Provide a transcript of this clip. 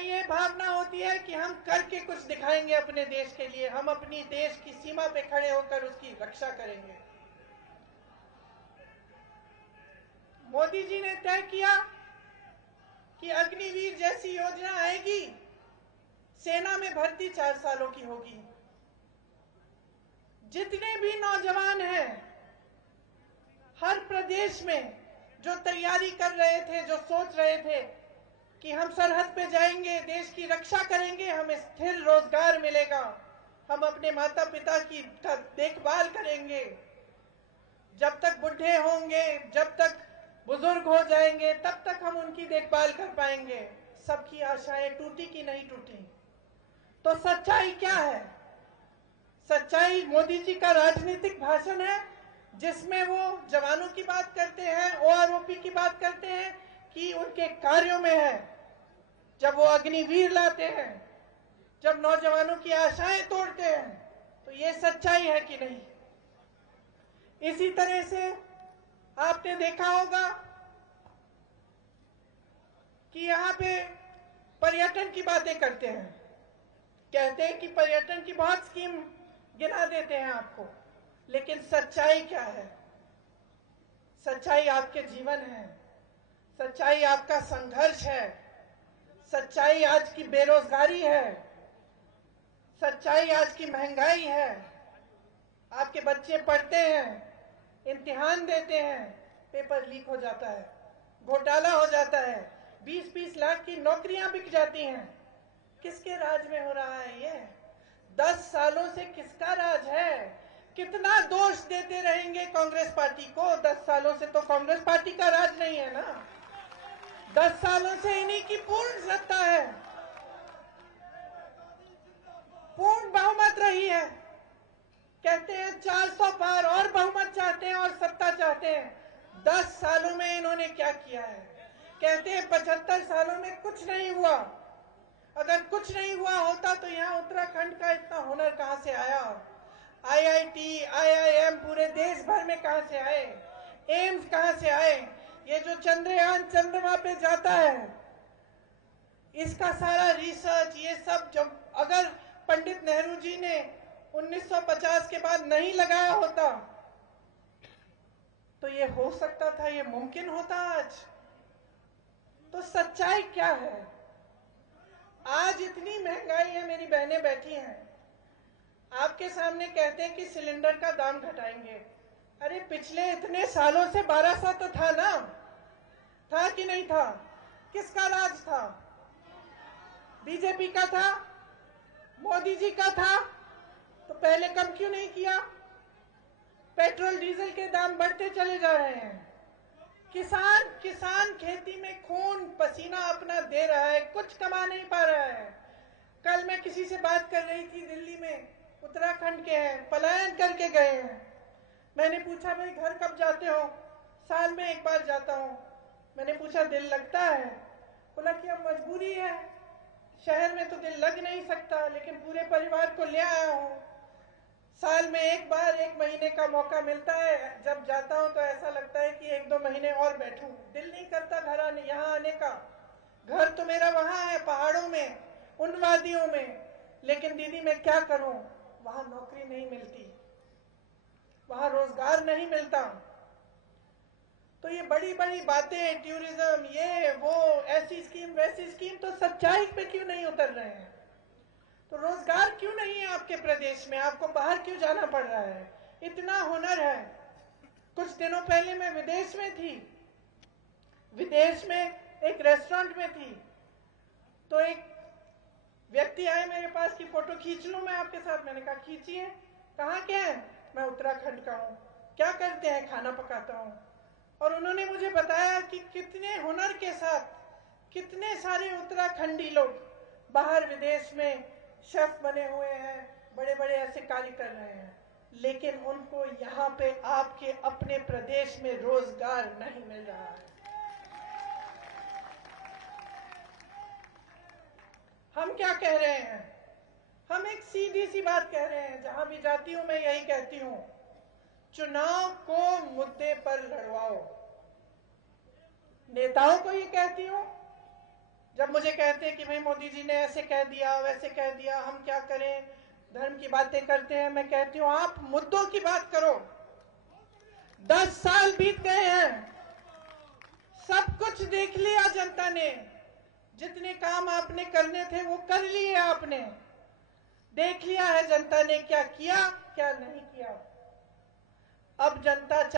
ये भावना होती है कि हम करके कुछ दिखाएंगे अपने देश के लिए, हम अपनी देश की सीमा पे खड़े होकर उसकी रक्षा करेंगे। मोदी जी ने तय किया कि अग्निवीर जैसी योजना आएगी, सेना में भर्ती 4 सालों की होगी। जितने भी नौजवान हैं हर प्रदेश में जो तैयारी कर रहे थे, जो सोच रहे थे कि हम सरहद पे जाएंगे, देश की रक्षा करेंगे, हमें स्थिर रोजगार मिलेगा, हम अपने माता पिता की देखभाल करेंगे, जब तक बुढ़े होंगे, जब तक बुजुर्ग हो जाएंगे, तब तक हम उनकी देखभाल कर पाएंगे। सबकी आशाएं टूटी कि नहीं टूटी? तो सच्चाई क्या है? सच्चाई मोदी जी का राजनीतिक भाषण है जिसमें वो जवानों की बात करते हैं, ओआरओपी की बात करते हैं कि उनके कार्यों में है। जब वो अग्निवीर लाते हैं, जब नौजवानों की आशाएं तोड़ते हैं, तो ये सच्चाई है कि नहीं? इसी तरह से आपने देखा होगा कि यहाँ पे पर्यटन की बातें करते हैं, कहते हैं कि पर्यटन की बहुत स्कीम गिना देते हैं आपको, लेकिन सच्चाई क्या है? सच्चाई आपके जीवन है, सच्चाई आपका संघर्ष है, सच्चाई आज की बेरोजगारी है, सच्चाई आज की महंगाई है। आपके बच्चे पढ़ते हैं, इम्तिहान देते हैं, पेपर लीक हो जाता है, घोटाला हो जाता है, 20-20 लाख की नौकरियां बिक जाती हैं। किसके राज में हो रहा है ये? 10 सालों से किसका राज है? कितना दोष देते रहेंगे कांग्रेस पार्टी को? 10 सालों से तो कांग्रेस पार्टी का राज नहीं है ना, 10 सालों से इन्हीं की पूर्ण सत्ता है, पूर्ण बहुमत रही है। कहते हैं 400 पार और बहुमत चाहते हैं और सत्ता चाहते हैं। 10 सालों में इन्होंने क्या किया है? कहते हैं 75 सालों में कुछ नहीं हुआ। अगर कुछ नहीं हुआ होता तो यहाँ उत्तराखंड का इतना हुनर कहां से आया? आईआईटी, आईआईएम पूरे देश भर में कहां से आए? एम्स कहां से आए? ये जो चंद्रयान चंद्रमा पे जाता है, इसका सारा रिसर्च, ये सब जब अगर पंडित नेहरू जी ने 1950 के बाद नहीं लगाया होता तो ये हो सकता था, ये मुमकिन होता आज। तो सच्चाई क्या है? आज इतनी महंगाई है, मेरी बहनें बैठी हैं, आपके सामने कहते हैं कि सिलेंडर का दाम घटाएंगे। अरे पिछले इतने सालों से 1200 तो था ना, था कि नहीं था? किसका राज था? बीजेपी का था? मोदी जी का था? तो पहले कम क्यों नहीं किया? पेट्रोल डीजल के दाम बढ़ते चले जा रहे हैं। किसान खेती में खून पसीना अपना दे रहा है, कुछ कमा नहीं पा रहा है। कल मैं किसी से बात कर रही थी, दिल्ली में, उत्तराखंड के हैं, पलायन करके गए हैं। मैंने पूछा भाई घर कब जाते हो? साल में एक बार जाता हूँ। मैंने पूछा दिल लगता है? बोला कि अब मजबूरी है, शहर में तो दिल लग नहीं सकता, लेकिन पूरे परिवार को ले आया हूँ। साल में एक बार 1 महीने का मौका मिलता है, जब जाता हूँ तो ऐसा लगता है कि 1-2 महीने और बैठूं। दिल नहीं करता घर आने, यहाँ आने का। घर तो मेरा वहां है, पहाड़ों में, उन वादियों में, लेकिन दीदी मैं क्या करूं? वहां नौकरी नहीं मिलती, वहां रोजगार नहीं मिलता। तो ये बड़ी बड़ी बातें, टूरिज्म, ये वो, ऐसी स्कीम वैसी स्कीम, तो सच्चाई पे क्यों नहीं उतर रहे हैं? तो रोजगार क्यों नहीं है आपके प्रदेश में? आपको बाहर क्यों जाना पड़ रहा है? इतना हुनर है। कुछ दिनों पहले मैं विदेश में थी, विदेश में एक रेस्टोरेंट में थी, तो एक व्यक्ति आए मेरे पास कि फोटो खींच लूं मैं आपके साथ। मैंने कहा खींचिए। कहाँ के हैं? मैं उत्तराखंड का हूँ। क्या करते हैं? खाना पकाता हूँ। और उन्होंने मुझे बताया कि कितने हुनर के साथ कितने सारे उत्तराखंडी लोग बाहर विदेश में शेफ बने हुए हैं, बड़े बड़े ऐसे कार्य कर रहे हैं, लेकिन उनको यहाँ पे आपके अपने प्रदेश में रोजगार नहीं मिल रहा है। हम क्या कह रहे हैं? हम एक सीधी सी बात कह रहे हैं, जहां भी जाती हूं मैं यही कहती हूं, चुनाव को मुद्दे पर लड़वाओ। नेताओं को ये कहती हूं, जब मुझे कहते हैं कि भाई मोदी जी ने ऐसे कह दिया, वैसे कह दिया, हम क्या करें, धर्म की बातें करते हैं, मैं कहती हूँ आप मुद्दों की बात करो। 10 साल बीत गए हैं, सब कुछ देख लिया जनता ने, जितने काम आपने करने थे वो कर लिए आपने, देख लिया है जनता ने क्या किया क्या नहीं किया। अब जनता